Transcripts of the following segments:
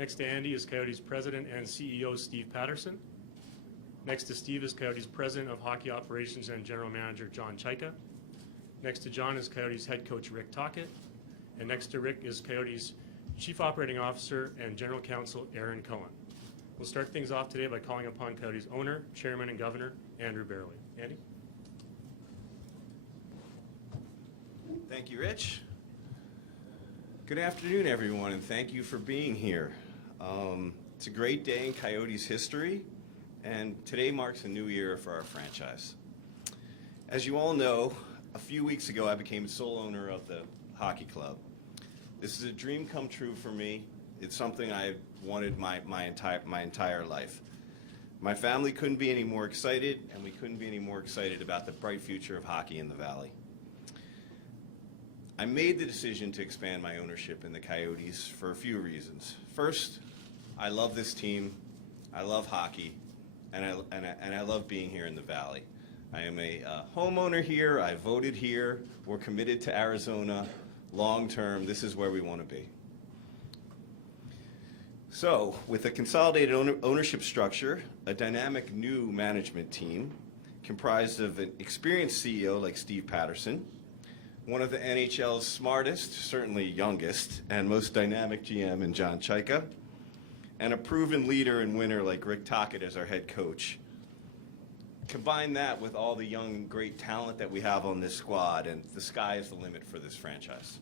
Next to Andy is Coyotes President and CEO Steve Patterson. Next to Steve is Coyotes President of Hockey Operations and General Manager John Chika. Next to John is Coyotes Head Coach Rick Tocchet. And next to Rick is Coyotes Chief Operating Officer and General Counsel Aaron Cohen. We'll start things off today by calling upon Coyotes owner, chairman, and governor, Andrew Barely. Andy? Thank you, Rich. Good afternoon, everyone, and thank you for being here. It's a great day in Coyotes history, and today marks a new era for our franchise. As you all know, a few weeks ago I became sole owner of the hockey club. This is a dream come true for me. It's something I've wanted my entire life. My family couldn't be any more excited, and we couldn't be any more excited about the bright future of hockey in the Valley. I made the decision to expand my ownership in the Coyotes for a few reasons. First, I love this team, I love hockey, and I love being here in the Valley. I am a homeowner here, I voted here, we're committed to Arizona. Long term, this is where we want to be. So, with a consolidated ownership structure, a dynamic new management team comprised of an experienced CEO like Steve Patterson, one of the NHL's smartest, certainly youngest, and most dynamic GM in John Chika, and a proven leader and winner like Rick Tocchet as our head coach. Combine that with all the young, great talent that we have on this squad, and the sky is the limit for this franchise.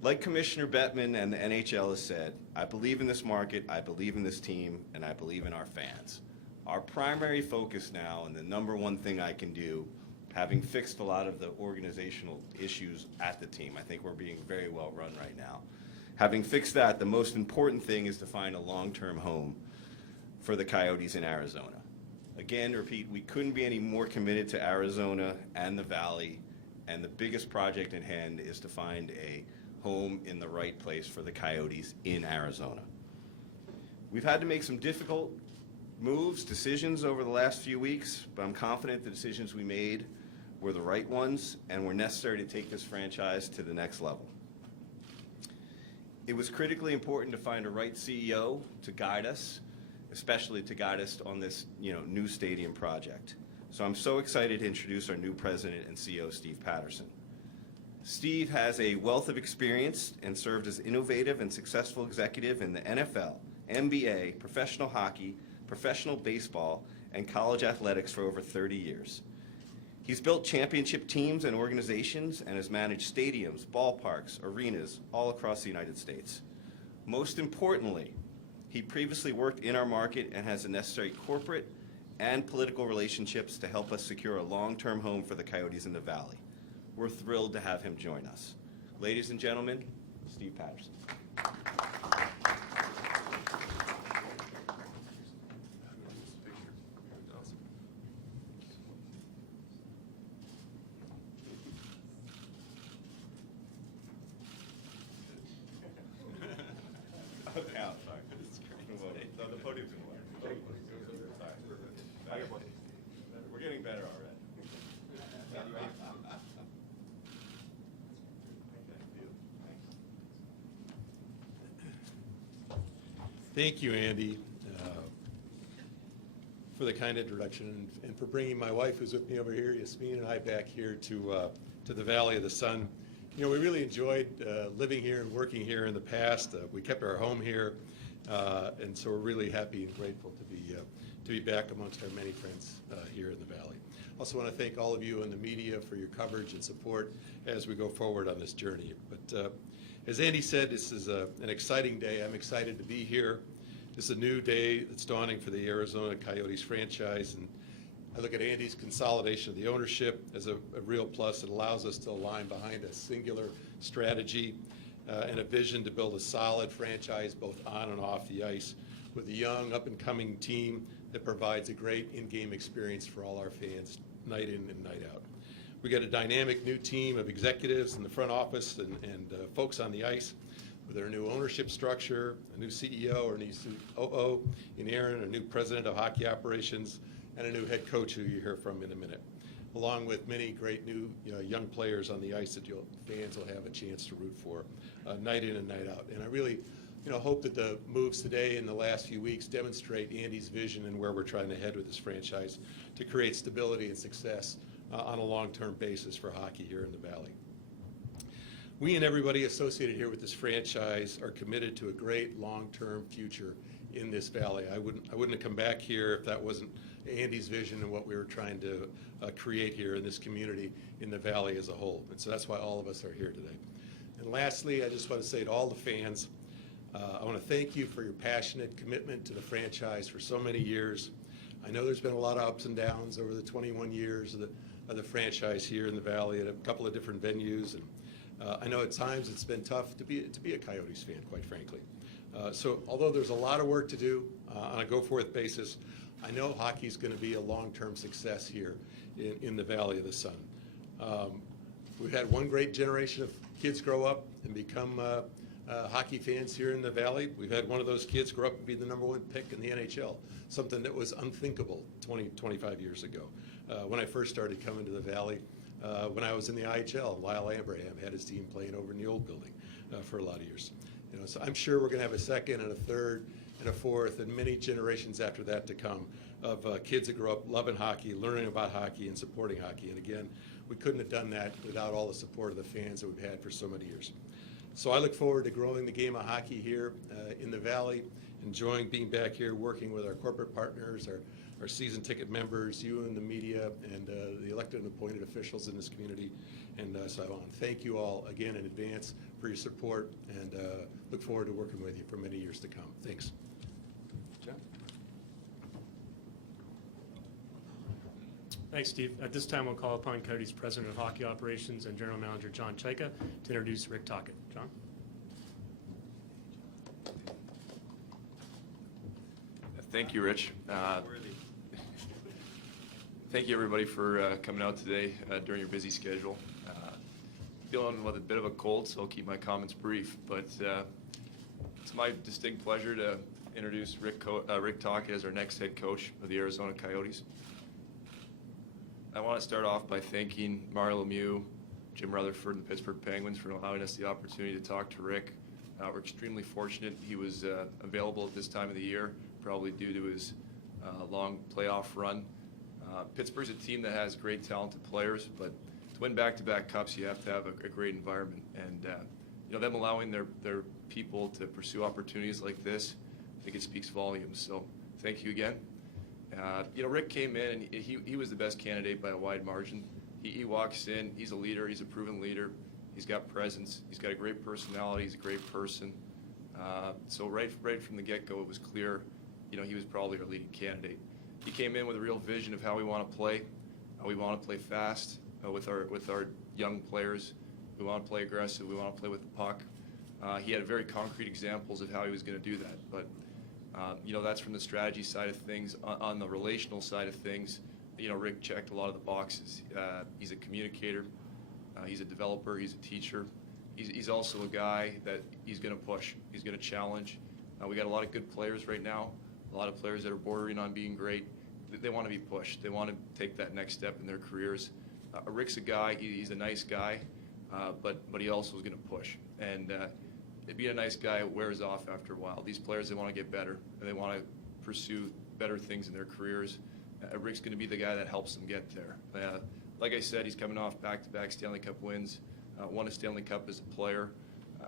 Like Commissioner Bettman and the NHL has said, I believe in this market, I believe in this team, and I believe in our fans. Our primary focus now, and the number one thing I can do, having fixed a lot of the organizational issues at the team, I think we're being very well run right now. Having fixed that, the most important thing is to find a long-term home for the Coyotes in Arizona. Again, repeat, we couldn't be any more committed to Arizona and the Valley, and the biggest project in hand is to find a home in the right place for the Coyotes in Arizona. We've had to make some difficult moves, decisions over the last few weeks, but I'm confident the decisions we made were the right ones and were necessary to take this franchise to the next level. It was critically important to find a right CEO to guide us, especially to guide us on this new stadium project. So I'm so excited to introduce our new president and CEO, Steve Patterson. Steve has a wealth of experience and served as innovative and successful executive in the NFL, NBA, professional hockey, professional baseball, and college athletics for over 30 years. He's built championship teams and organizations and has managed stadiums, ballparks, arenas all across the United States. Most importantly, he previously worked in our market and has the necessary corporate and political relationships to help us secure a long-term home for the Coyotes in the Valley. We're thrilled to have him join us. Ladies and gentlemen, Steve Patterson. We're getting better already. Thank you, Andy, for the kind introduction and for bringing my wife, who's with me over here, Yasmin, and I back here to the Valley of the Sun. You know, we really enjoyed living here and working here in the past. We kept our home here, and so we're really happy and grateful to be back amongst our many friends here in the Valley. Also want to thank all of you in the media for your coverage and support as we go forward on this journey. But as Andy said, this is an exciting day. I'm excited to be here. This is a new day that's dawning for the Arizona Coyotes franchise, and I look at Andy's consolidation of the ownership as a real plus. It allows us to align behind a singular strategy and a vision to build a solid franchise both on and off the ice with a young, up-and-coming team that provides a great in-game experience for all our fans, night in and night out. We got a dynamic new team of executives in the front office and folks on the ice with our new ownership structure, a new CEO or new COO in Aaron, a new president of hockey operations, and a new head coach who you hear from in a minute, along with many great new young players on the ice that fans will have a chance to root for night in and night out. And I really hope that the moves today in the last few weeks demonstrate Andy's vision and where we're trying to head with this franchise to create stability and success on a long-term basis for hockey here in the Valley. We and everybody associated here with this franchise are committed to a great long-term future in this Valley. I wouldn't have come back here if that wasn't Andy's vision and what we were trying to create here in this community in the Valley as a whole. And so that's why all of us are here today. And lastly, I just want to say to all the fans, I want to thank you for your passionate commitment to the franchise for so many years. I know there's been a lot of ups and downs over the 21 years of the franchise here in the Valley at a couple of different venues. And I know at times it's been tough to be a Coyotes fan, quite frankly. So although there's a lot of work to do on a go-forth basis, I know hockey's going to be a long-term success here in the Valley of the Sun. We've had one great generation of kids grow up and become hockey fans here in the Valley. We've had one of those kids grow up and be the #1 pick in the NHL, something that was unthinkable 25 years ago. When I first started coming to the Valley, when I was in the IHL, Lyle Abraham had his team playing over in the old building for a lot of years. So I'm sure we're going to have a second and a third and a fourth and many generations after that to come of kids that grow up loving hockey, learning about hockey, and supporting hockey. And again, we couldn't have done that without all the support of the fans that we've had for so many years. So I look forward to growing the game of hockey here in the Valley, enjoying being back here, working with our corporate partners, our season ticket members, you and the media, and the elected and appointed officials in this community. And so I want to thank you all again in advance for your support, and look forward to working with you for many years to come. Thanks. John? Thanks, Steve. At this time, we'll call upon Coyotes President of Hockey Operations and General Manager John Chayka to introduce Rick Tocchet. John? Thank you, Rich. Thank you, everybody, for coming out today during your busy schedule. Feeling with a bit of a cold, so I'll keep my comments brief. But it's my distinct pleasure to introduce Rick Tocchet as our next head coach of the Arizona Coyotes. I want to start off by thanking Mario Lemieux, Jim Rutherford, and the Pittsburgh Penguins for allowing us the opportunity to talk to Rick. We're extremely fortunate he was available at this time of the year, probably due to his long playoff run. Pittsburgh's a team that has great talented players, but to win back-to-back cups, you have to have a great environment. And them allowing their people to pursue opportunities like this, I think it speaks volumes. So thank you again. Rick came in, and he was the best candidate by a wide margin. He walks in, he's a leader, he's a proven leader, he's got presence, he's got a great personality, he's a great person. So right from the get-go, it was clear, he was probably our leading candidate. He came in with a real vision of how we want to play. We want to play fast with our young players. We want to play aggressive. We want to play with the puck. He had very concrete examples of how he was going to do that. But that's from the strategy side of things. On the relational side of things, Rick checked a lot of the boxes. He's a communicator. He's a developer. He's a teacher. He's also a guy that he's going to push. He's going to challenge. We got a lot of good players right now. A lot of players that are bordering on being great. They want to be pushed. They want to take that next step in their careers. Rick's a guy. He's a nice guy, but he also is going to push. And being a nice guy wears off after a while. These players, they want to get better, and they want to pursue better things in their careers. Rick's going to be the guy that helps them get there. Like I said, he's coming off back-to-back Stanley Cup wins. Won a Stanley Cup as a player.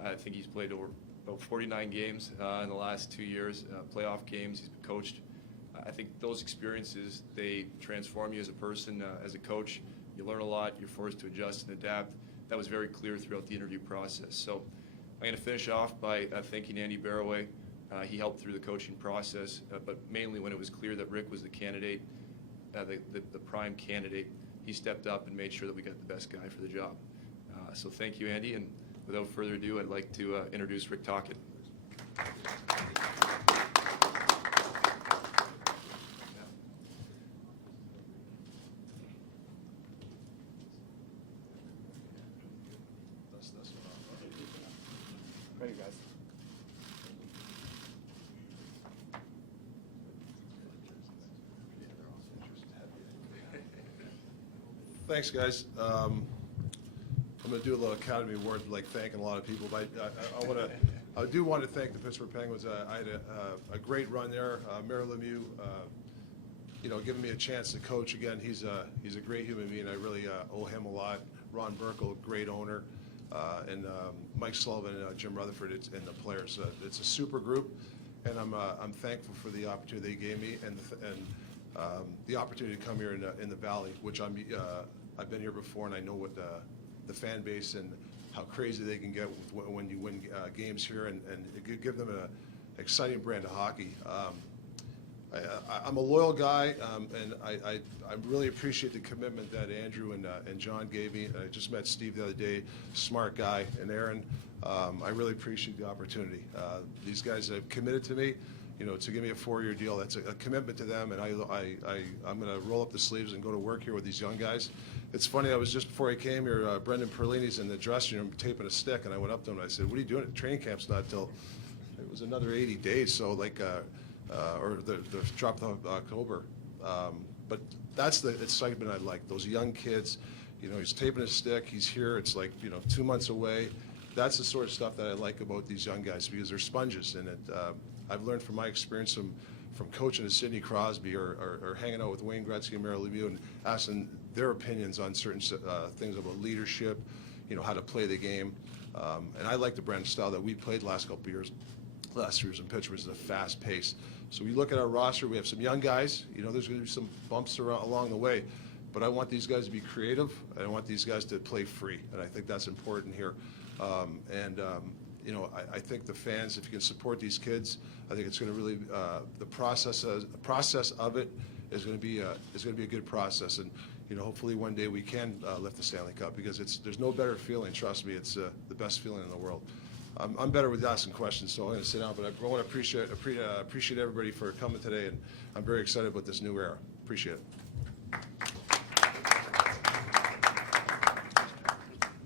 I think he's played over about 49 games in the last 2 years, playoff games. He's been coached. I think those experiences, they transform you as a person, as a coach. You learn a lot. You're forced to adjust and adapt. That was very clear throughout the interview process. So I'm going to finish off by thanking Andy Barraway. He helped through the coaching process, but mainly when it was clear that Rick was the candidate, the prime candidate, he stepped up and made sure that we got the best guy for the job. So thank you, Andy, and without further ado, I'd like to introduce Rick Tocchet. Ready, guys. Thanks, guys. I'm going to do a little Academy Award, like thanking a lot of people. But I want to I do want to thank the Pittsburgh Penguins. I had a great run there. Mayor Lemieux, giving me a chance to coach again. He's a great human being. I really owe him a lot. Ron Burkle, great owner, and Mike Sullivan and Jim Rutherford and the players. It's a super group, and I'm thankful for the opportunity they gave me and the opportunity to come here in the Valley, which I've been here before, and I know what the fan base and how crazy they can get when you win games here, and give them an exciting brand of hockey. I'm a loyal guy, and I really appreciate the commitment that Andrew and John gave me. I just met Steve the other day, smart guy, and Aaron. I really appreciate the opportunity. These guys have committed to me, to give me a 4-year deal. That's a commitment to them, and I'm going to roll up the sleeves and go to work here with these young guys. It's funny, I was just before I came here, Brendan Perlini's in the dressing room taping a stick, and I went up to him and I said, "What are you doing? Training camp's not till," it was another 80 days, so or the drop of October. But that's the excitement I like. Those young kids, he's taping his stick, he's here, it's 2 months away. That's the sort of stuff that I like about these young guys, because they're sponges, and I've learned from my experience from coaching to Sidney Crosby or hanging out with Wayne Gretzky and Mario Lemieux and asking their opinions on certain things about leadership, how to play the game. And I like the brand of style that we played last couple of years. Last year's in Pittsburgh is a fast pace. So we look at our roster, we have some young guys, there's going to be some bumps along the way, but I want these guys to be creative, and I want these guys to play free, and I think that's important here. I think the fans, if you can support these kids, I think it's going to really, the process of it is going to be a good process, and hopefully one day we can lift the Stanley Cup, because there's no better feeling. Trust me, it's the best feeling in the world. I'm better with asking questions, so I'm going to sit down. But I want to appreciate everybody for coming today, and I'm very excited about this new era. Appreciate it.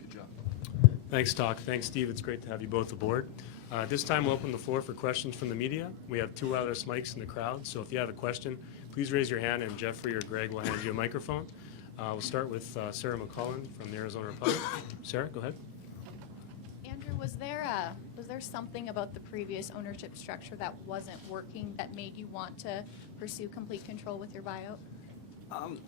Good job. Thanks, Talk. Thanks, Steve. It's great to have you both aboard. At this time, we'll open the floor for questions from the media. We have 2 wireless mics in the crowd, so if you have a question, please raise your hand, and Jeffrey or Greg will hand you a microphone. We'll start with Sarah McCullen from the Arizona Republic. Sarah, go ahead. Andrew, was there something about the previous ownership structure that wasn't working that made you want to pursue complete control with your buyout?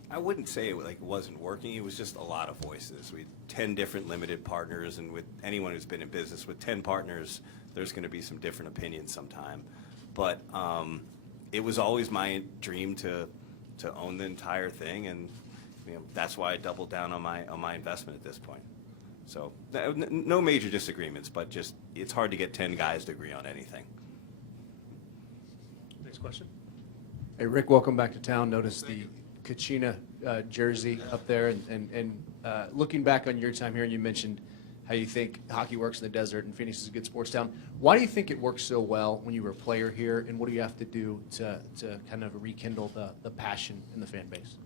I wouldn't say it wasn't working. It was just a lot of voices. We had 10 different limited partners, and with anyone who's been in business with 10 partners, there's going to be some different opinions sometime. But it was always my dream to own the entire thing, and that's why I doubled down on my investment at this point. So no major disagreements, but just it's hard to get 10 guys to agree on anything. Next question. Hey, Rick, welcome back to town. Notice the Kachina jersey up there, and looking back on your time here, you mentioned how you think hockey works in the desert, and Phoenix is a good sports town. Why do you think it worked so well when you were a player here, and what do you have to do to kind of rekindle the passion in the fan base?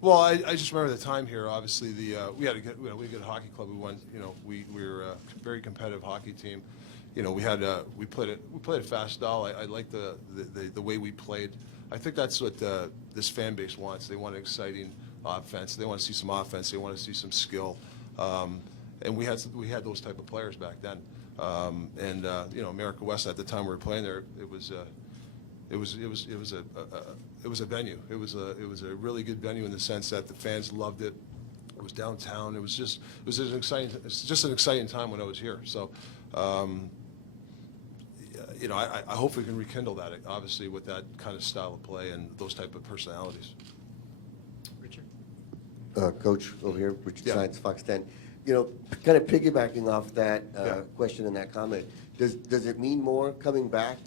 Well, I just remember the time here. Obviously, we had a good hockey club. We won. We were a very competitive hockey team. We played a fast style. I like the way we played. I think that's what this fan base wants. They want an exciting offense. They want to see some offense. They want to see some skill. And we had those type of players back then. America West at the time we were playing there, it was a venue. It was a really good venue in the sense that the fans loved it. It was downtown. It was just an exciting time when I was here. So, I hope we can rekindle that, obviously, with that kind of style of play and those type of personalities. Richard. Coach over here, Richard Yeah. Science, Fox 10. Kind of piggybacking off that Yeah. question and that comment, does it mean more coming back,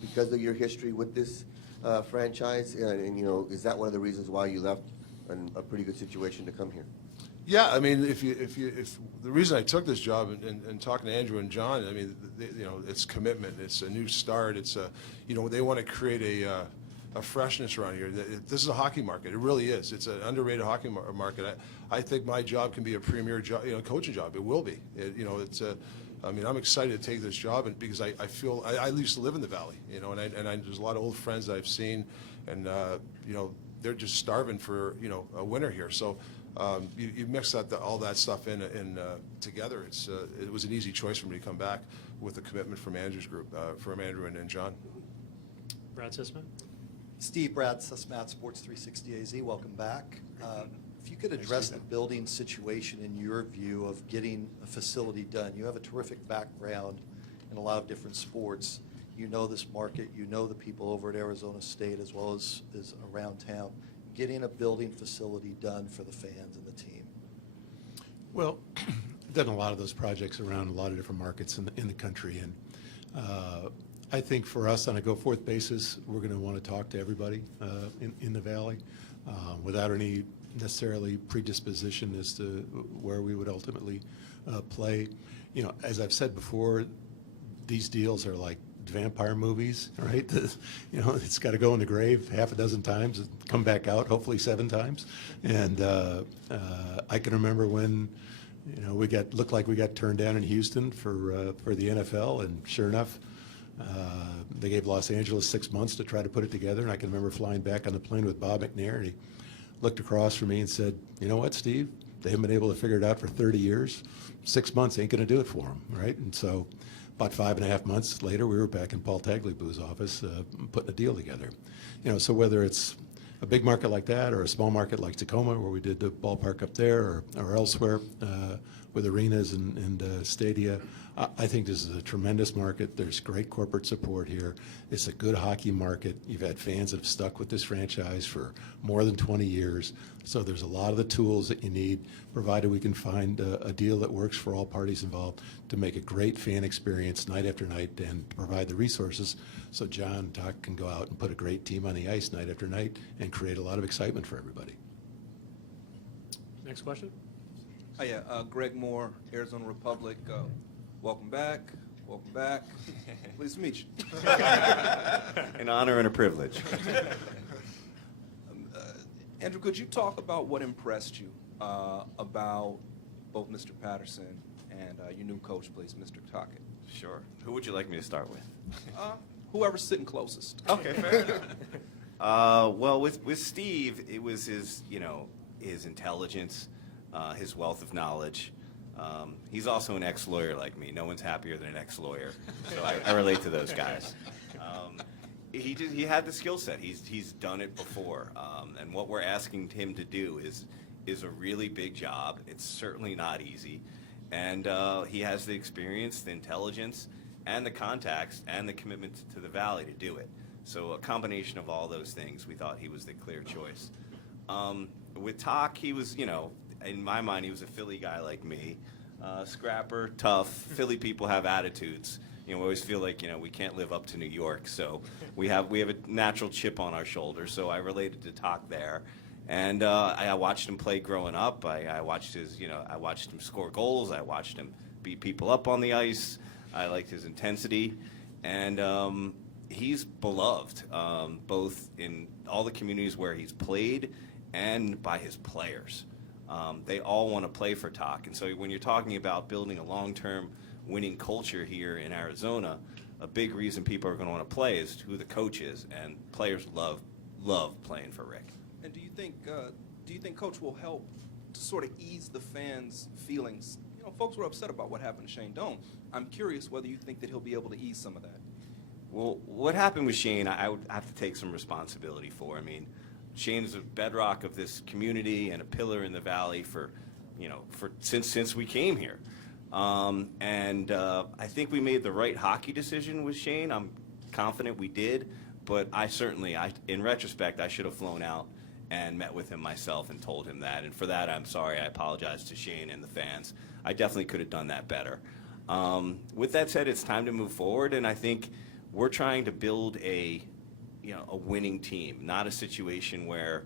because of your history with this franchise? And is that one of the reasons why you left in a pretty good situation to come here? Yeah, I mean, if the reason I took this job and talking to Andrew and John, I mean, it's commitment. It's a new start. It's they want to create a freshness around here. This is a hockey market. It really is. It's an underrated hockey market. I think my job can be a premier job, coaching job. It will be. I'm excited to take this job, and because I feel I used to live in the Valley, and there's a lot of old friends that I've seen, and they're just starving for a winter here. So You mix all that stuff in together. It was an easy choice for me to come back with the commitment from Andrew's group, from Andrew and John. Brad Sisman? Steve, Brad Sussmat, Sports 360 AZ, welcome back. If you could address the building situation in your view of getting a facility done. You have a terrific background in a lot of different sports. You know this market, you know the people over at Arizona State as well as around town. Getting a building facility done for the fans and the team. Well, I've done a lot of those projects around a lot of different markets in the country, and I think for us on a go-forth basis, we're going to want to talk to everybody in the Valley without any necessarily predisposition as to where we would ultimately play. You know, as I've said before, these deals are like vampire movies, right? You know, it's got to go in the grave half a dozen times and come back out, hopefully 7 times. And I can remember when, you know, looked like we got turned down in Houston for the NFL, and sure enough, they gave Los Angeles 6 months to try to put it together. And I can remember flying back on the plane with Bob McNair, and he looked across from me and said, "You know what, Steve? They haven't been able to figure it out for 30 years. 6 months ain't going to do it for them," right? And so about 5.5 months later, we were back in Paul Tagliabue's office putting a deal together. You know, so whether it's a big market like that or a small market like Tacoma, where we did the ballpark up there, or elsewhere with arenas and stadia, I think this is a tremendous market. There's great corporate support here. It's a good hockey market. You've had fans that have stuck with this franchise for more than 20 years. So there's a lot of the tools that you need, provided we can find a deal that works for all parties involved to make a great fan experience night after night and provide the resources so John and Doc can go out and put a great team on the ice night after night and create a lot of excitement for everybody. Next question? Oh, yeah, Greg Moore, Arizona Republic. Welcome back. Welcome back. Pleased to meet you. An honor and a privilege. Andrew, could you talk about what impressed you about both Mr. Patterson and your new coach, please, Mr. Tocchet? Sure. Who would you like me to start with? Whoever's sitting closest. Okay, fair enough. Well, with Steve, it was his intelligence, his wealth of knowledge. He's also an ex-lawyer like me. No one's happier than an ex-lawyer, so I relate to those guys. He had the skill set. He's done it before, and what we're asking him to do is a really big job. It's certainly not easy, and he has the experience, the intelligence, and the contacts, and the commitment to the Valley to do it. So a combination of all those things, we thought he was the clear choice. With Toc, he was, in my mind, he was a Philly guy like me. Scrapper, tough. Philly people have attitudes. We always feel like, we can't live up to New York. So we have a natural chip on our shoulder. So I related to Toc there. And I watched him play growing up. I watched I watched him score goals. I watched him beat people up on the ice. I liked his intensity. And he's beloved, both in all the communities where he's played and by his players. They all want to play for Toc. And so when you're talking about building a long-term winning culture here in Arizona, a big reason people are going to want to play is who the coach is, and players love playing for Rick. And do you think Coach will help to sort of ease the fans' feelings? Folks were upset about what happened to Shane Doan. I'm curious whether you think that he'll be able to ease some of that. Well, what happened with Shane, I would have to take some responsibility for. Shane's a bedrock of this community and a pillar in the Valley since we came here. I think we made the right hockey decision with Shane. I'm confident we did, but in retrospect, I should have flown out and met with him myself and told him that. And for that, I'm sorry. I apologize to Shane and the fans. I definitely could have done that better. With that said, it's time to move forward, and I think we're trying to build a winning team, not a situation where,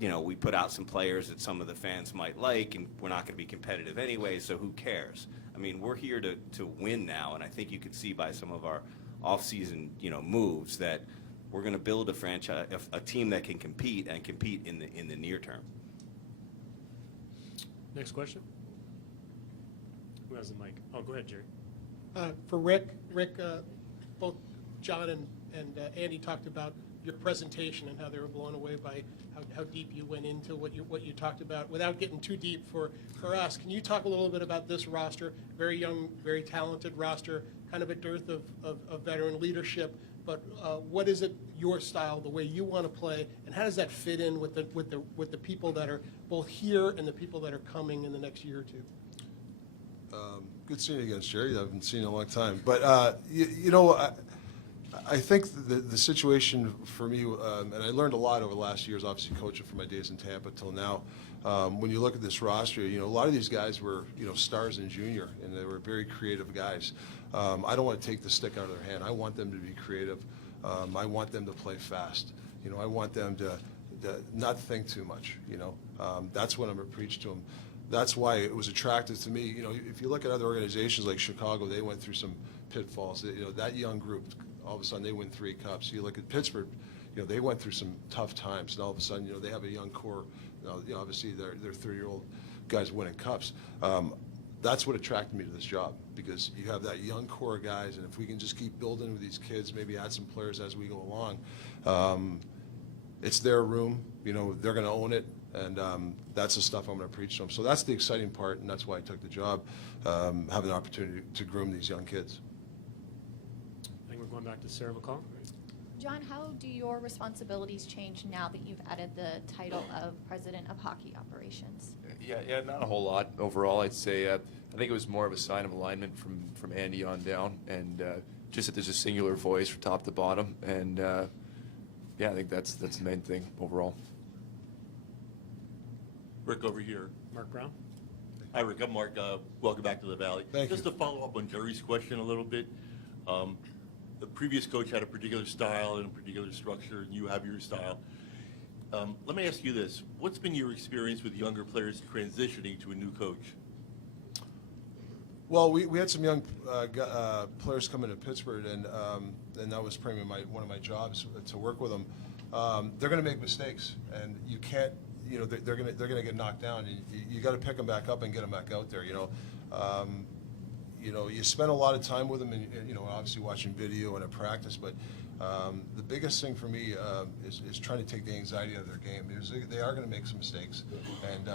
we put out some players that some of the fans might like, and we're not going to be competitive anyway, so who cares? We're here to win now, and I think you could see by some of our off-season, moves that we're going to build a franchise, a team that can compete in the near term. Next question? Who has the mic? Oh, go ahead, Jerry. For Rick, both John and Andy talked about your presentation and how they were blown away by how deep you went into what you talked about. Without getting too deep for us, can you talk a little bit about this roster? Very young, very talented roster, kind of a dearth of veteran leadership. But what is it, your style, the way you want to play, and how does that fit in with the people that are both here and the people that are coming in the next year or two? Good seeing you again, Jerry. I haven't seen you in a long time. But, I think the situation for me, and I learned a lot over the last years, obviously coaching from my days in Tampa till now. When you look at this roster, a lot of these guys were, stars in junior, and they were very creative guys. I don't want to take the stick out of their hand. I want them to be creative. I want them to play fast. I want them to not think too much. That's what I'm going to preach to them. That's why it was attractive to me. If you look at other organizations like Chicago, they went through some pitfalls. That young group, all of a sudden they win 3 cups. You look at Pittsburgh, they went through some tough times, and all of a sudden, they have a young core. Obviously they're 30-year-old guys winning cups. That's what attracted me to this job, because you have that young core of guys, and if we can just keep building with these kids, maybe add some players as we go along, it's their room. They're going to own it, and that's the stuff I'm going to preach to them. So that's the exciting part, and that's why I took the job, having the opportunity to groom these young kids. I think we're going back to Sarah McCall. John, how do your responsibilities change now that you've added the title of President of Hockey Operations? Yeah, not a whole lot overall. I'd say I think it was more of a sign of alignment from Andy on down, and just that there's a singular voice from top to bottom, and I think that's the main thing overall. Rick over here. Mark Brown. Hi, Rick. I'm Mark. Welcome back to the Valley. Thank Just you. to follow up on Jerry's question a little bit, the previous coach had a particular style and a particular structure, and you have your style. Let me ask you this. What's been your experience with younger players transitioning to a new coach? Well, we had some young players come into Pittsburgh, and that was probably one of my jobs to work with them. They're going to make mistakes, and you can't. They're going to get knocked down. You got to pick them back up and get them back out there. You spend a lot of time with them, and obviously watching video and at practice. But the biggest thing for me is trying to take the anxiety out of their game. They are going to make some mistakes, and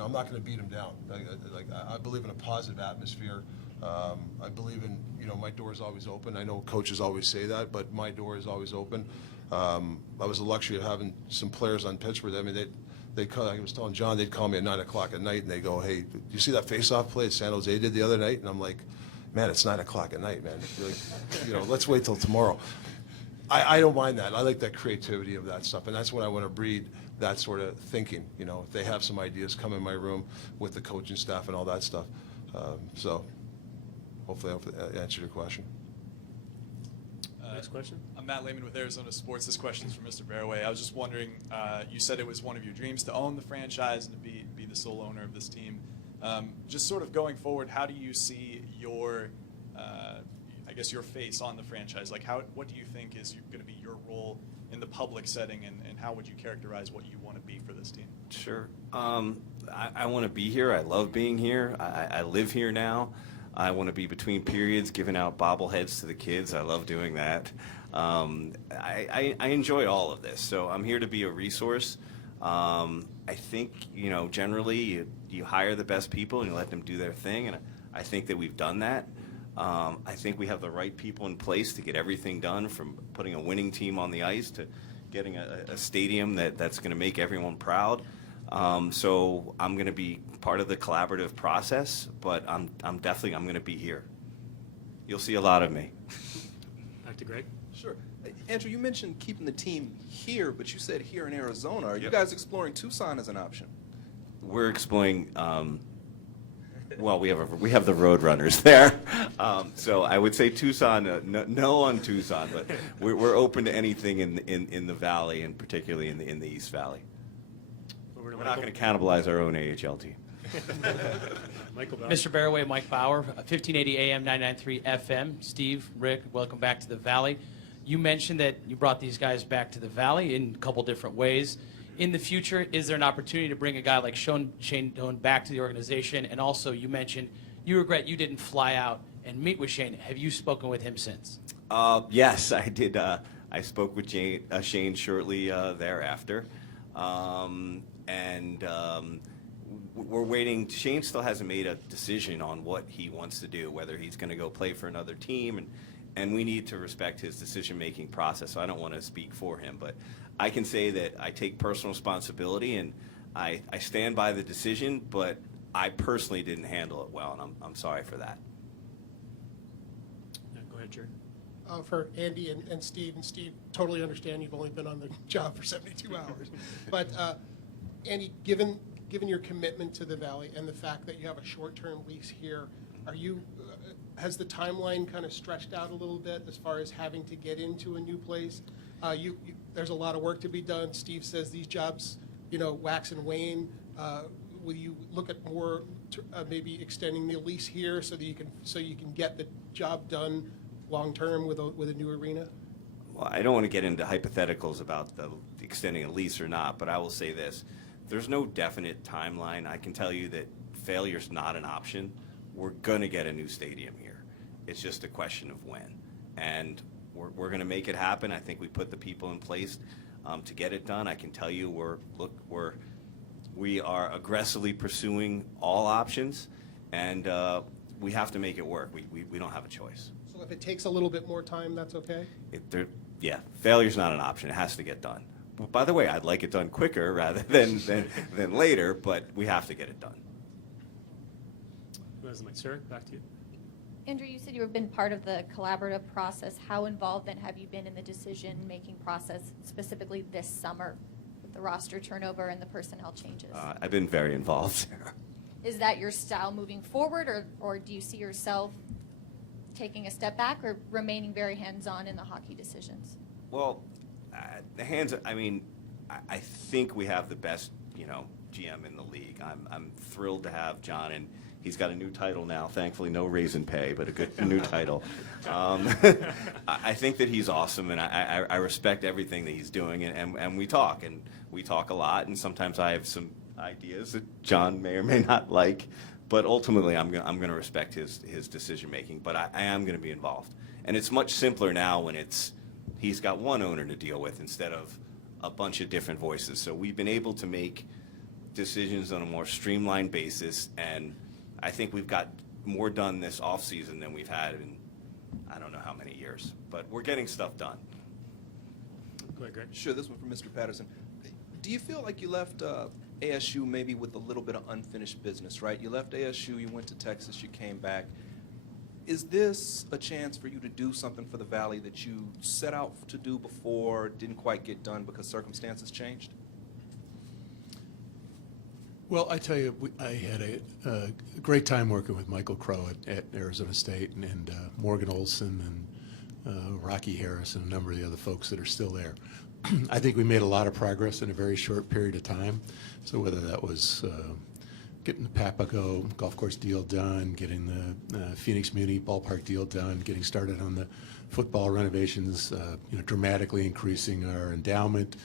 I'm not going to beat them down. I believe in a positive atmosphere. I believe in my door is always open. I know coaches always say that, but my door is always open. I was the luxury of having some players on Pittsburgh. I mean, they call, I was telling John, they'd call me at 9 o'clock at night, and they go, "Hey, do you see that face-off play that San Jose did the other night?" And I'm like, "Man, it's 9 o'clock at night, man. Let's wait till tomorrow." I don't mind that. I like that creativity of that stuff, and that's when I want to breed that sort of thinking. If they have some ideas, come in my room with the coaching staff and all that stuff. So hopefully I answered your question. Next question. I'm Matt Lehman with Arizona Sports. This question is for Mr. Barraway. I was just wondering, you said it was one of your dreams to own the franchise and to be the sole owner of this team. Just sort of going forward, how do you see your, your face on the franchise? Like, what do you think is going to be your role in the public setting, and how would you characterize what you want to be for this team? Sure. I want to be here. I love being here. I live here now. I want to be between periods giving out bobbleheads to the kids. I love doing that. I enjoy all of this. So I'm here to be a resource. I think, generally you hire the best people and you let them do their thing. And I think that we've done that. I think we have the right people in place to get everything done, from putting a winning team on the ice to getting a stadium that's going to make everyone proud. So I'm going to be part of the collaborative process, but I'm going to be here. You'll see a lot of me. Back to Greg. Sure. Andrew, you mentioned keeping the team here, but you said here in Arizona. Are you guys exploring Tucson as an option? We're exploring. Well, we have the road runners there, so I would say Tucson. No on Tucson, but we're open to anything in the Valley, and particularly in the East Valley. We're not going to cannibalize our own AHL team. Michael Bauer. Mr. Barraway, Mike Bauer, 1580 AM, 993 FM. Steve, Rick, welcome back to the Valley. You mentioned that you brought these guys back to the Valley in a couple different ways. In the future, is there an opportunity to bring a guy like Shane Doan back to the organization? And also, you mentioned you regret you didn't fly out and meet with Shane. Have you spoken with him since? Yes, I did. I I spoke with Shane shortly thereafter. We're waiting. Shane still hasn't made a decision on what he wants to do, whether he's going to go play for another team, and we need to respect his decision-making process. So I don't want to speak for him, but I can say that I take personal responsibility, and I stand by the decision, but I personally didn't handle it well, and I'm sorry for that. Yeah, go ahead, Jerry. For Andy and Steve, totally understand you've only been on the job for 72 hours. But Andy, given your commitment to the Valley and the fact that you have a short-term lease here, has the timeline kind of stretched out a little bit as far as having to get into a new place? There's a lot of work to be done. Steve says these jobs, wax and wane. Will you look at more, maybe extending the lease here so that you can get the job done long-term with a new arena? Well, I don't want to get into hypotheticals about the extending a lease or not, but I will say this. There's no definite timeline. I can tell you that failure's not an option. We're going to get a new stadium here. It's just a question of when. And we're going to make it happen. I think we put the people in place to get it done. I can tell you we are aggressively pursuing all options, and we have to make it work. We don't have a choice. So if it takes a little bit more time, that's okay? Failure's not an option. It has to get done. Well, by the way, I'd like it done quicker rather than later, but we have to get it done. Who has the mic? Sarah, back to you. Andrew, you said you have been part of the collaborative process. How involved then have you been in the decision-making process, specifically this summer, with the roster turnover and the personnel changes? I've been very involved, Sarah. Is that your style moving forward, or do you see yourself taking a step back or remaining very hands-on in the hockey decisions? Well, I think we have the best, GM in the league. I'm thrilled to have John, and he's got a new title now. Thankfully, no raise in pay, but a good new title. I think that he's awesome, and I respect everything that he's doing, and we talk a lot, and sometimes I have some ideas that John may or may not like, but ultimately I'm going to respect his decision making. But I am going to be involved, and it's much simpler now when he's got one owner to deal with instead of a bunch of different voices. So we've been able to make decisions on a more streamlined basis, and I think we've got more done this offseason than we've had in I don't know how many years. But we're getting stuff done. Go ahead, Greg. Sure, this one from Mr. Patterson. Do you feel like you left ASU maybe with a little bit of unfinished business, right? You left ASU, you went to Texas, you came back. Is this a chance for you to do something for the Valley that you set out to do before, didn't quite get done because circumstances changed? Well, I tell you, I had a great time working with Michael Crow at Arizona State and Morgan Olson and Rocky Harris and a number of the other folks that are still there. I think we made a lot of progress in a very short period of time. So whether that was getting the Papago golf course deal done, getting the Phoenix Muni ballpark deal done, getting started on the football renovations, dramatically increasing our endowment,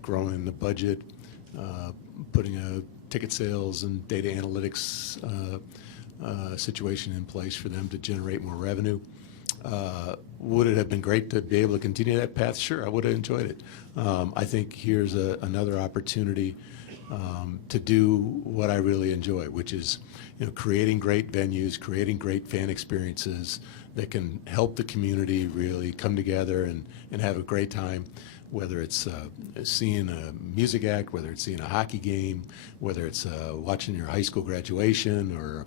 growing the budget, putting a ticket sales and data analytics situation in place for them to generate more revenue. Would it have been great to be able to continue that path? Sure, I would have enjoyed it. I think here's another opportunity to do what I really enjoy, which is creating great venues, creating great fan experiences that can help the community really come together and have a great time, whether it's seeing a music act, whether it's seeing a hockey game, whether it's watching your high school graduation, or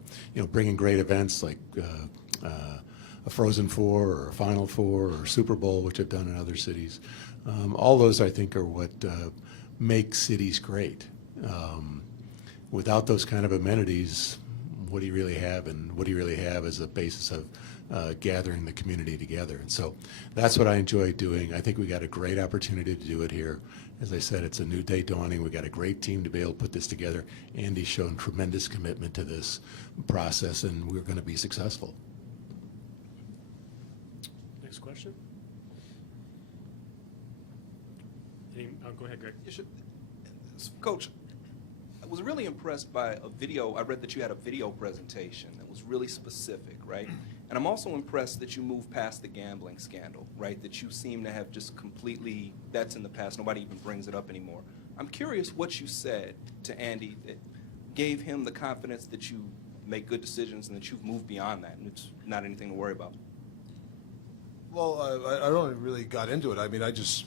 bringing great events like a Frozen Four or a Final Four or Super Bowl, which I've done in other cities. All those, I think, are what make cities great. Without those kind of amenities, what do you really have? And what do you really have as a basis of gathering the community together? And so that's what I enjoy doing. I think we got a great opportunity to do it here. As I said, it's a new day dawning. We got a great team to be able to put this together. Andy's shown tremendous commitment to this process, and we're going to be successful. Next question. Go ahead, Greg. Coach, I was really impressed by a video. I read that you had a video presentation that was really specific, right? And I'm also impressed that you moved past the gambling scandal, right? That you seem to have just completely, that's in the past, nobody even brings it up anymore. I'm curious what you said to Andy that gave him the confidence that you make good decisions and that you've moved beyond that and it's not anything to worry about. Well, I don't really got into it. I mean, I just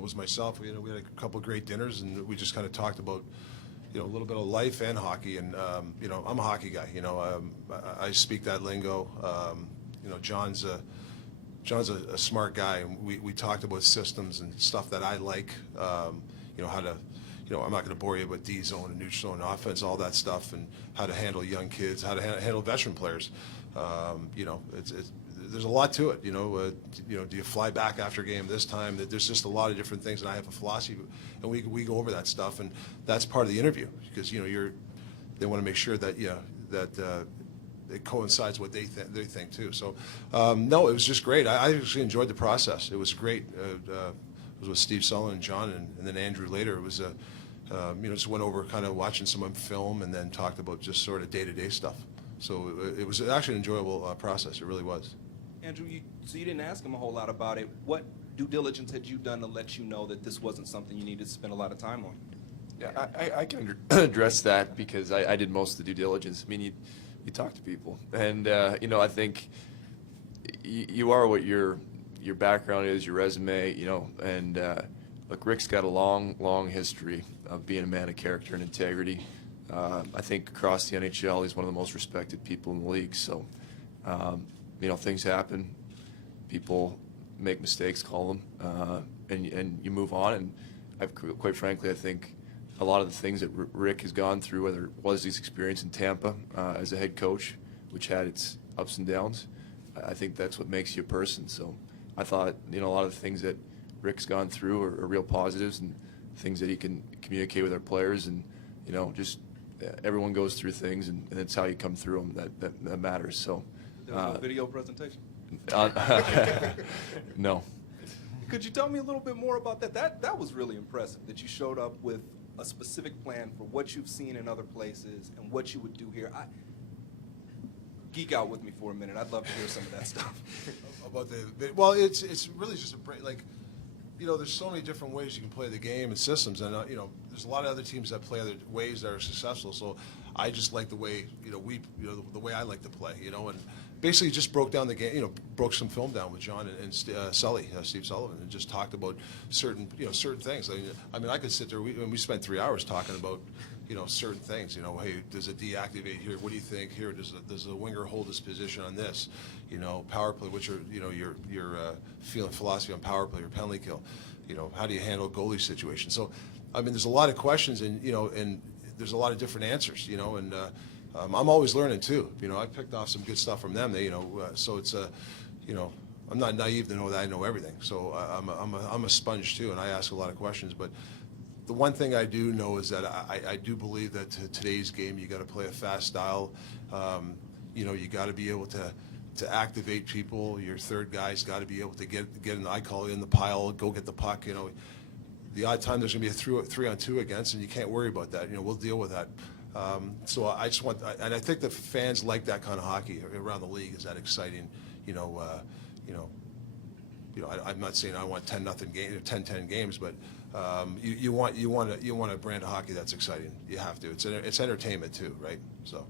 was myself. We had a couple of great dinners, and we just kind of talked about, a little bit of life and hockey. And I'm a hockey guy. I speak that lingo. John's a smart guy, and we talked about systems and stuff that I like. How to, I'm not going to bore you about D zone and neutral zone offense, all that stuff, and how to handle young kids, how to handle veteran players. There's a lot to it, do you fly back after a game this time? There's just a lot of different things, and I have a philosophy, and we go over that stuff, and that's part of the interview, because, they want to make sure that, it coincides what they think too. So, no, it was just great. I actually enjoyed the process. It was great. It was with Steve Sullivan and John, and then Andrew later. It was, just went over kind of watching some film, and then talked about just sort of day-to-day stuff. So it was actually an enjoyable process. It really was. Andrew, so you didn't ask him a whole lot about it. What due diligence had you done to let you know that this wasn't something you needed to spend a lot of time on? Yeah, I can address that because I did most of the due diligence. I mean, you talk to people, and I think you are what your background is, your resume, and look, Rick's got a long history of being a man of character and integrity. I think across the NHL, he's one of the most respected people in the league. So, things happen, people make mistakes, call them, and you move on. And quite frankly, I think a lot of the things that Rick has gone through, whether it was his experience in Tampa as a head coach, which had its ups and downs, I think that's what makes you a person. So I thought, a lot of the things that Rick's gone through are real positives and things that he can communicate with our players. And, just everyone goes through things, and it's how you come through them that matters. So. There was no video presentation? No. Could you tell me a little bit more about that? That was really impressive, that you showed up with a specific plan for what you've seen in other places and what you would do here. Geek out with me for a minute. I'd love to hear some of that stuff. About well, it's really just a break. Like, there's so many different ways you can play the game and systems, and there's a lot of other teams that play other ways that are successful. So I just like the way the way I like to play, and basically just broke down the game, broke some film down with John and Steve Sullivan, and just talked about certain things. I mean, I could sit there. We spent 3 hours talking about certain things. Hey, does it deactivate here? What do you think here? Does the winger hold his position on this? Power play. What's your feeling philosophy on power play or penalty kill? How do you handle goalie situations? So, I mean, there's a lot of questions, and and there's a lot of different answers. And I'm always learning too. I picked off some good stuff from them. So it's I'm not naive to know that I know everything. So I'm a sponge too, and I ask a lot of questions. But the one thing I do know is that I do believe that today's game, you got to play a fast style. You got to be able to activate people. Your third guy's got to be able to get in. I call it in the pile, go get the puck. The odd time there's going to be a 3-on-2 against, and you can't worry about that. We'll deal with that. So I just want, and I think the fans like that kind of hockey around the league. Is that exciting? I'm not saying I want 10-0 game, 10-10 games, but you want a brand of hockey that's exciting. You have to. It's entertainment too, right? So,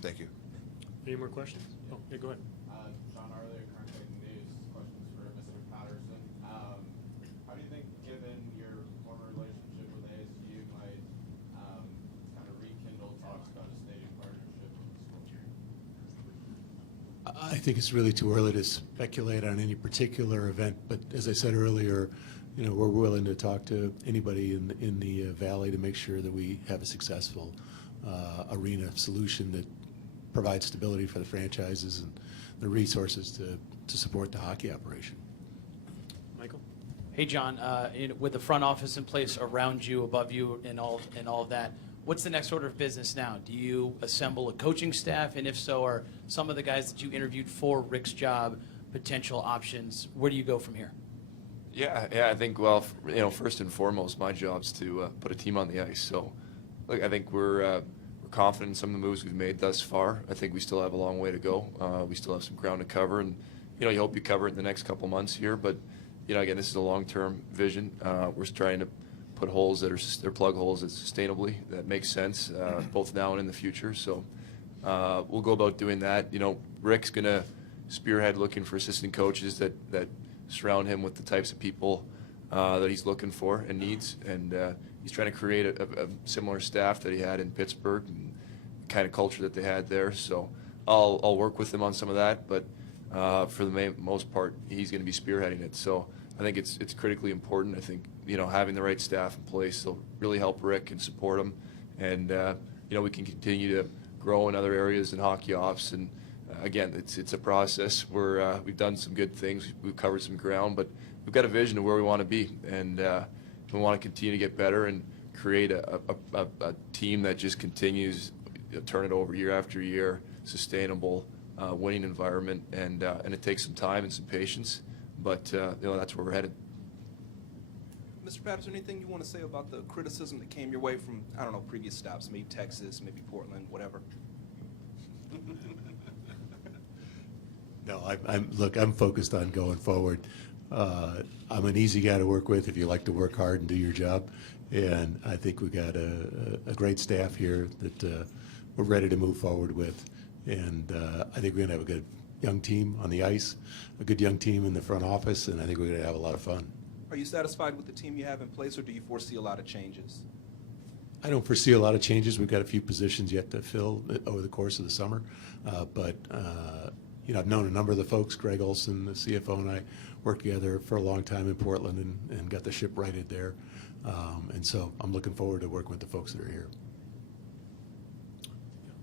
thank you. Any more questions? Oh, yeah, go ahead. John Arley, current breaking news. Questions for Mr. Patterson. How do you think, given your former relationship with ASU, might kind of rekindle talks about a stadium partnership with the school? I think it's really too early to speculate on any particular event, but as I said earlier, we're willing to talk to anybody in the Valley to make sure that we have a successful arena solution that provides stability for the franchises and the resources to support the hockey operation. Michael? Hey, John, with the front office in place around you, above you, and all of that, what's the next order of business now? Do you assemble a coaching staff? And if so, are some of the guys that you interviewed for Rick's job potential options? Where do you go from here? Yeah, I think, first and foremost, my job's to put a team on the ice. So, look, I think we're we're confident in some of the moves we've made thus far. I think we still have a long way to go. We still have some ground to cover, and you hope you cover it in the next couple months here. But again, this is a long-term vision. We're trying to put holes that are plug holes that sustainably that make sense both now and in the future. So we'll go about doing that. Rick's gonna spearhead looking for assistant coaches that surround him with the types of people that he's looking for and needs, and he's trying to create a similar staff that he had in Pittsburgh and the kind of culture that they had there. So I'll work with him on some of that, but for the most part, he's going to be spearheading it. So I think it's critically important. I think having the right staff in place will really help Rick and support him, and we can continue to grow in other areas in hockey ops. And again, it's a process. We've done some good things. We've covered some ground, but we've got a vision of where we want to be, and we want to continue to get better and create a team that just continues to turn it over year after year, sustainable, winning environment, and it takes some time and some patience, but that's where we're headed. Mr. Patterson, anything you want to say about the criticism that came your way from, I don't know, previous stops, maybe Texas, maybe Portland, whatever? No, I'm focused on going forward. I'm an easy guy to work with if you like to work hard and do your job, and I think we've got a great staff here that we're ready to move forward with, and I think we're going to have a good young team on the ice, a good young team in the front office, and I think we're going to have a lot of fun. Are you satisfied with the team you have in place, or do you foresee a lot of changes? I don't foresee a lot of changes. We've got a few positions yet to fill over the course of the summer, but I've known a number of the folks. Greg Olson, the CFO, and I worked together for a long time in Portland and got the ship righted there, and so I'm looking forward to working with the folks that are here.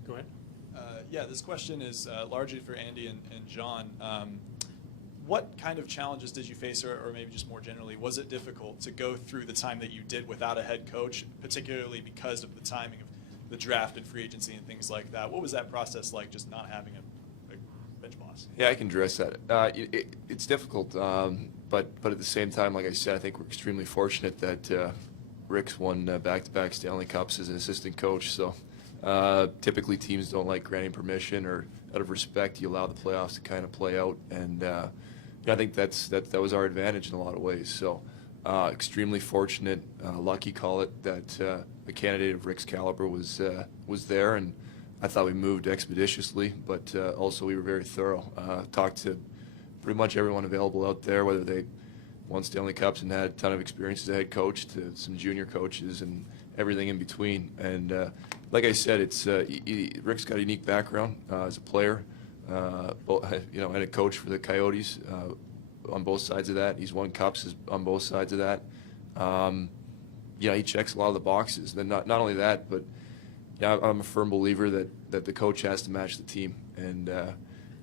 Go ahead. Yeah, this question is largely for Andy and John. What kind of challenges did you face, or maybe just more generally, was it difficult to go through the time that you did without a head coach, particularly because of the timing of the draft and free agency and things like that? What was that process like, just not having a bench boss? Yeah, I can address that. It's difficult, but at the same time, like I said, I think we're extremely fortunate that Rick's won back-to-back Stanley Cups as an assistant coach. So typically teams don't like granting permission, or out of respect, you allow the playoffs to kind of play out, and I think that was our advantage in a lot of ways. So extremely fortunate, lucky, call it, that a candidate of Rick's caliber was there, and I thought we moved expeditiously, but also we were very thorough. Talked to pretty much everyone available out there, whether they won Stanley Cups and had a ton of experience as a head coach, to some junior coaches and everything in between. And like I said, Rick's got a unique background as a player, and a coach for the Coyotes on both sides of that. He's won cups on both sides of that. He checks a lot of the boxes. Then not only that, but I'm a firm believer that the coach has to match the team, and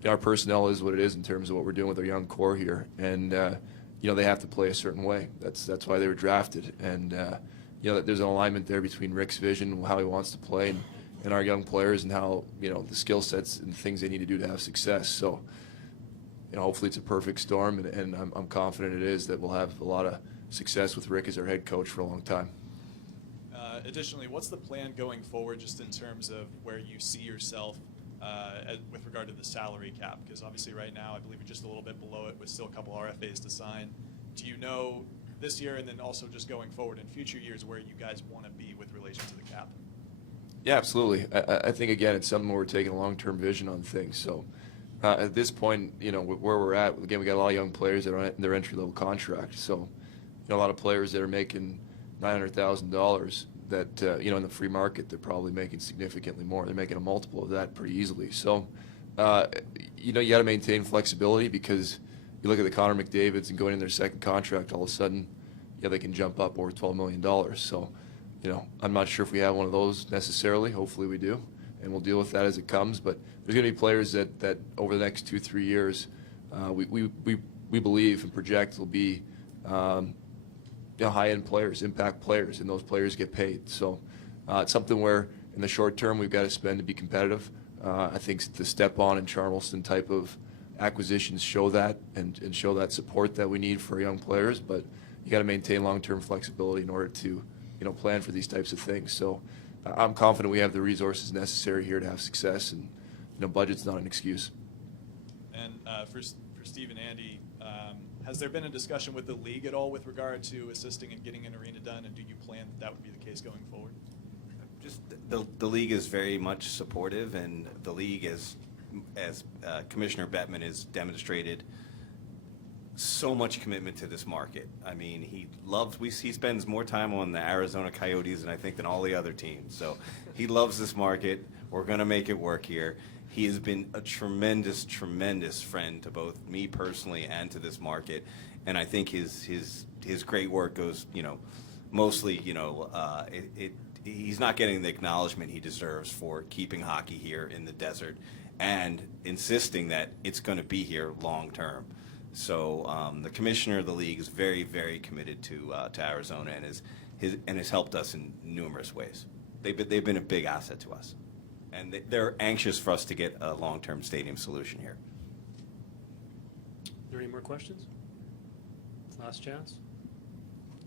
our personnel is what it is in terms of what we're doing with our young core here, and they have to play a certain way. That's why they were drafted, and there's an alignment there between Rick's vision, how he wants to play, and our young players, and how the skill sets and things they need to do to have success. So hopefully it's a perfect storm, and I'm confident it is, that we'll have a lot of success with Rick as our head coach for a long time. Additionally, what's the plan going forward, just in terms of where you see yourself with regard to the salary cap? Because obviously right now I believe you're just a little bit below it with still a couple RFAs to sign. Do you know this year, and then also just going forward in future years, where you guys want to be with relation to the cap? Yeah, absolutely. I think, again, it's something where we're taking a long-term vision on things. So at this point, where we're at, again, we got a lot of young players that are on their entry-level contract. So a lot of players that are making $900,000 that, in the free market, they're probably making significantly more. They're making a multiple of that pretty easily. So, you got to maintain flexibility, because you look at the Connor McDavids and going in their second contract, all of a sudden, they can jump up over $12 million. So, I'm not sure if we have one of those necessarily. Hopefully we do, and we'll deal with that as it comes. But there's going to be players that over the next 2-3 years, we believe and project will be high-end players, impact players, and those players get paid. So it's something where in the short term we've got to spend to be competitive. I think the Stepan and Charleston type of acquisitions show that, and show that support that we need for young players, but you got to maintain long-term flexibility in order to plan for these types of things. So I'm confident we have the resources necessary here to have success, and budget's not an excuse. And for Steve and Andy, has there been a discussion with the league at all with regard to assisting in getting an arena done, and do you plan that would be the case going forward? Just the league is very much supportive, and the league, as Commissioner Bettman has demonstrated, so much commitment to this market. I mean, he spends more time on the Arizona Coyotes than all the other teams. So he loves this market. We're going to make it work here. He has been a tremendous, tremendous friend to both me personally and to this market. And I think his great work goes, mostly, he's not getting the acknowledgement he deserves for keeping hockey here in the desert and insisting that it's going to be here long term. So the commissioner of the league is very, very committed to Arizona and has helped us in numerous ways. They've been a big asset to us, and they're anxious for us to get a long-term stadium solution here. Are there any more questions? Last chance.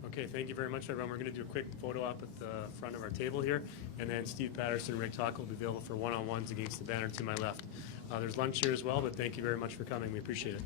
Okay, thank you very much, everyone. We're going to do a quick photo op at the front of our table here, and then Steve Patterson and Rick Tocchet will be available for one-on-ones against the banner to my left. There's lunch here as well, but thank you very much for coming. We appreciate it.